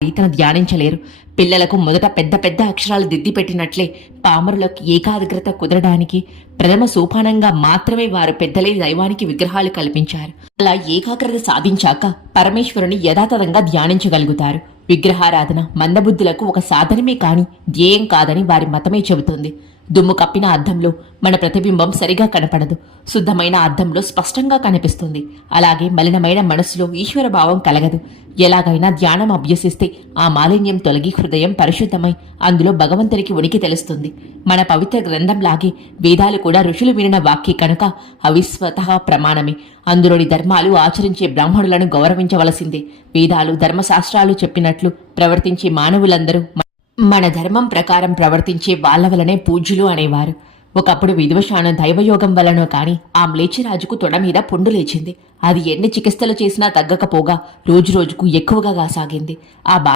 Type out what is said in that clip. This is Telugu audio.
రీతను ధ్యానించలేరు. పిల్లలకు మొదట పెద్ద పెద్ద అక్షరాలు దిద్ది పెట్టినట్లే పామరులకు ఏకాగ్రత కుదరడానికి ప్రథమ సోపానంగా మాత్రమే వారు పెద్దలే దైవానికి విగ్రహాలు కల్పించారు. అలా ఏకాగ్రత సాధించాక పరమేశ్వరుని యథాతథంగా ధ్యానించగలుగుతారు. విగ్రహారాధన మందబుద్ధులకు ఒక సాధనమే కాని ధ్యేయం కాదని వారి మతమే చెబుతుంది. దుమ్ము కప్పిన అద్దంలో మన ప్రతిబింబం సరిగా కనపడదు. శుద్ధమైన అద్దంలో స్పష్టంగా కనిపిస్తుంది. అలాగే మలినమైన మనసులో ఈశ్వర భావం కలగదు. ఎలాగైనా ధ్యానం అభ్యసిస్తే ఆ మాలిన్యం తొలగి హృదయం పరిశుద్ధమై అందులో భగవంతునికి ఉనికి తెలుస్తుంది. మన పవిత్ర గ్రంథంలాగే వేదాలు కూడా ఋషులు వినిన వాక్య కనుక అవి స్వతహా ప్రమాణమే. అందులోని ధర్మాలు ఆచరించే బ్రాహ్మణులను గౌరవించవలసిందే. వేదాలు ధర్మశాస్త్రాలు చెప్పినట్లు ప్రవర్తించే మానవులందరూ మన ధర్మం ప్రకారం ప్రవర్తించే వాళ్ల వలనే పూజ్యులు అనేవారు. ఒకప్పుడు విద్వశాన దైవయోగం వలనో కాని ఆ మ్లేచ్ఛరాజుకు తొడ మీద పుండు లేచింది. అది ఎన్ని చికిత్సలు చేసినా తగ్గకపోగా రోజురోజుకు ఎక్కువగా సాగింది. ఆ